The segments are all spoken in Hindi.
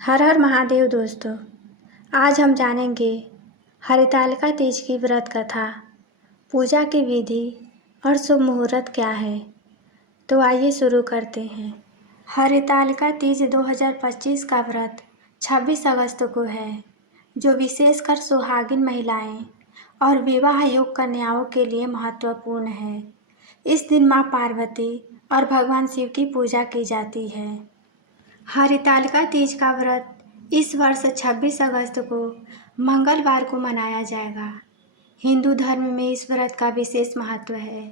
हर हर महादेव दोस्तों। आज हम जानेंगे हरितालिका तीज की व्रत कथा, पूजा की विधि और शुभ मुहूर्त क्या है। तो आइए शुरू करते हैं। हरितालिका तीज 2025 का व्रत 26 अगस्त को है, जो विशेषकर सुहागिन महिलाएं और विवाह योग कन्याओं के लिए महत्वपूर्ण है। इस दिन मां पार्वती और भगवान शिव की पूजा की जाती है। हरितालिका तीज का व्रत इस वर्ष 26 अगस्त को मंगलवार को मनाया जाएगा। हिंदू धर्म में इस व्रत का विशेष महत्व है।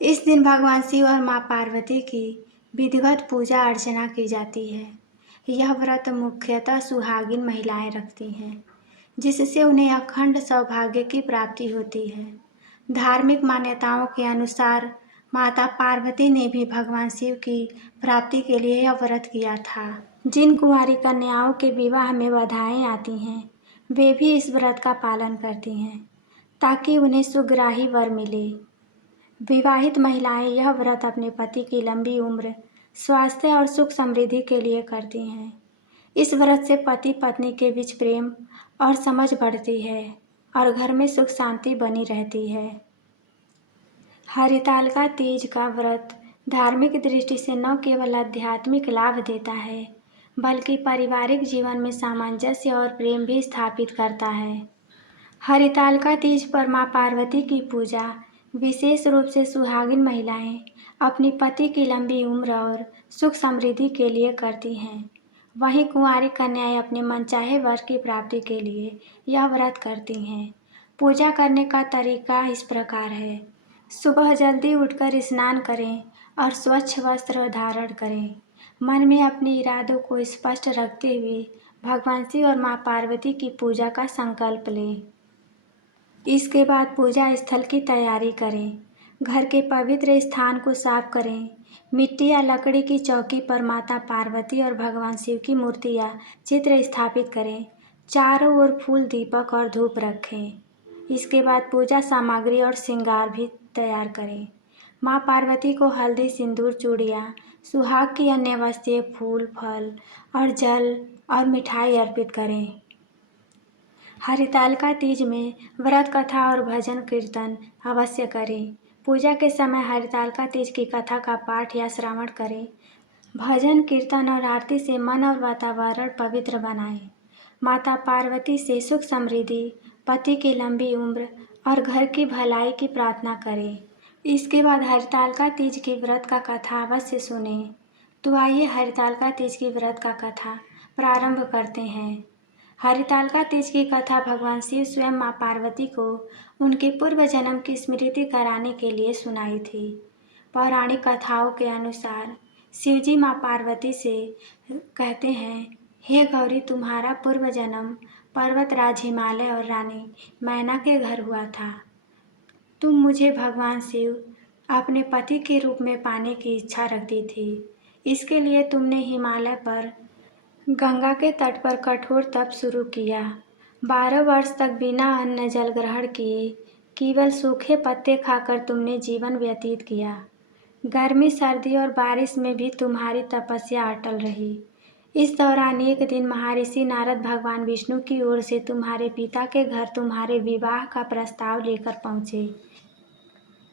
इस दिन भगवान शिव और मां पार्वती की विधिवत पूजा अर्चना की जाती है। यह व्रत मुख्यतः सुहागिन महिलाएं रखती हैं, जिससे उन्हें अखंड सौभाग्य की प्राप्ति होती है। धार्मिक मान्यताओं के अनुसार माता पार्वती ने भी भगवान शिव की प्राप्ति के लिए यह व्रत किया था। जिन कुंवारी कन्याओं के विवाह में बाधाएं आती हैं, वे भी इस व्रत का पालन करती हैं, ताकि उन्हें सुग्राही वर मिले। विवाहित महिलाएं यह व्रत अपने पति की लंबी उम्र, स्वास्थ्य और सुख समृद्धि के लिए करती हैं। इस व्रत से पति पत्नी के बीच प्रेम और समझ बढ़ती है और घर में सुख शांति बनी रहती है। हरितालिका तीज का व्रत धार्मिक दृष्टि से न केवल आध्यात्मिक लाभ देता है, बल्कि पारिवारिक जीवन में सामंजस्य और प्रेम भी स्थापित करता है। हरितालिका तीज पर मां पार्वती की पूजा विशेष रूप से सुहागिन महिलाएं अपनी पति की लंबी उम्र और सुख समृद्धि के लिए करती हैं। वहीं कुंवारी कन्याएं अपने मनचाहे वर की प्राप्ति के लिए यह व्रत करती हैं। पूजा करने का तरीका इस प्रकार है। सुबह जल्दी उठकर स्नान करें और स्वच्छ वस्त्र धारण करें। मन में अपने इरादों को स्पष्ट रखते हुए भगवान शिव और मां पार्वती की पूजा का संकल्प लें। इसके बाद पूजा स्थल की तैयारी करें। घर के पवित्र स्थान को साफ करें। मिट्टी या लकड़ी की चौकी पर माता पार्वती और भगवान शिव की मूर्ति या चित्र स्थापित करें। चारों ओर फूल, दीपक और धूप रखें। इसके बाद पूजा सामग्री और श्रृंगार भी तैयार करें। मां पार्वती को हल्दी, सिंदूर, चूड़ियाँ, सुहाग की अन्य वस्तुएं, फूल, फल और जल और मिठाई अर्पित करें। हरितालिका तीज में व्रत कथा और भजन कीर्तन अवश्य करें। पूजा के समय हरितालिका तीज की कथा का पाठ या श्रवण करें। भजन, कीर्तन और आरती से मन और वातावरण पवित्र बनाएं। माता पार्वती से सुख समृद्धि, पति की लंबी उम्र और घर की भलाई की प्रार्थना करें। इसके बाद हरितालिका तीज की व्रत का कथा अवश्य सुनें। तो आइए हरितालिका तीज की व्रत का कथा प्रारंभ करते हैं। हरितालिका तीज की कथा भगवान शिव स्वयं मां पार्वती को उनके पूर्व जन्म की स्मृति कराने के लिए सुनाई थी। पौराणिक कथाओं के अनुसार शिवजी मां पार्वती से कहते हैं, हे गौरी, तुम्हारा पूर्व जन्म पर्वतराज हिमालय और रानी मैना के घर हुआ था। तुम मुझे भगवान शिव अपने पति के रूप में पाने की इच्छा रखती थी। इसके लिए तुमने हिमालय पर गंगा के तट पर कठोर तप शुरू किया। 12 वर्ष तक बिना अन्न जल ग्रहण किए केवल सूखे पत्ते खाकर तुमने जीवन व्यतीत किया। गर्मी, सर्दी और बारिश में भी तुम्हारी तपस्या अटल रही। इस दौरान एक दिन महर्षि नारद भगवान विष्णु की ओर से तुम्हारे पिता के घर तुम्हारे विवाह का प्रस्ताव लेकर पहुँचे।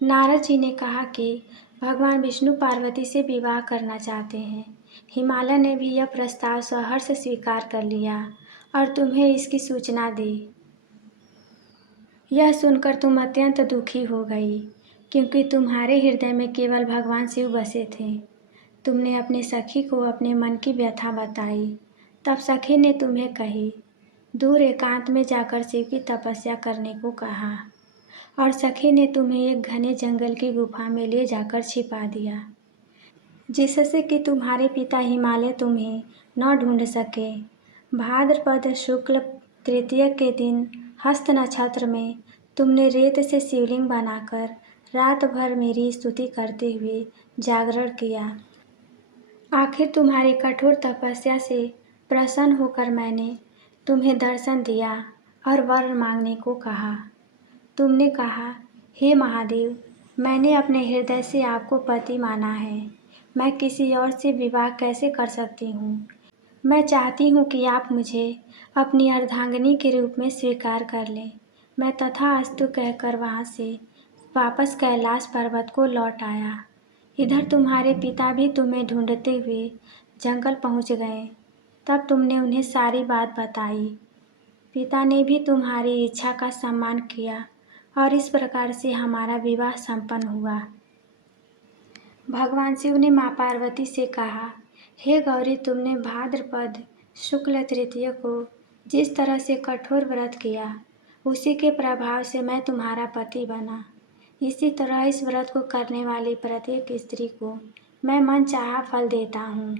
नारद जी ने कहा कि भगवान विष्णु पार्वती से विवाह करना चाहते हैं। हिमालय ने भी यह प्रस्ताव सहर्ष स्वीकार कर लिया और तुम्हें इसकी सूचना दी। यह सुनकर तुम अत्यंत दुखी हो गई, क्योंकि तुम्हारे हृदय में केवल भगवान शिव बसे थे। तुमने अपने सखी को अपने मन की व्यथा बताई। तब सखी ने तुम्हें कही, दूर एकांत में जाकर शिव की तपस्या करने को कहा और सखी ने तुम्हें एक घने जंगल की गुफा में ले जाकर छिपा दिया, जिससे कि तुम्हारे पिता हिमालय तुम्हें न ढूंढ सके। भाद्रपद शुक्ल तृतीया के दिन हस्त नक्षत्र में तुमने रेत से शिवलिंग बनाकर रात भर मेरी स्तुति करते हुए जागरण किया। आखिर तुम्हारी कठोर तपस्या से प्रसन्न होकर मैंने तुम्हें दर्शन दिया और वर मांगने को कहा। तुमने कहा, हे महादेव, मैंने अपने हृदय से आपको पति माना है। मैं किसी और से विवाह कैसे कर सकती हूँ। मैं चाहती हूँ कि आप मुझे अपनी अर्धांगिनी के रूप में स्वीकार कर लें। मैं तथास्तु कहकर वहाँ से वापस कैलाश पर्वत को लौट आया। इधर तुम्हारे पिता भी तुम्हें ढूंढते हुए जंगल पहुँच गए। तब तुमने उन्हें सारी बात बताई। पिता ने भी तुम्हारी इच्छा का सम्मान किया और इस प्रकार से हमारा विवाह संपन्न हुआ। भगवान शिव ने माँ पार्वती से कहा, हे गौरी, तुमने भाद्रपद शुक्ल तृतीया को जिस तरह से कठोर व्रत किया, उसी के प्रभाव से मैं तुम्हारा पति बना। इसी तरह इस व्रत को करने वाली प्रत्येक स्त्री को मैं मनचाहा फल देता हूँ।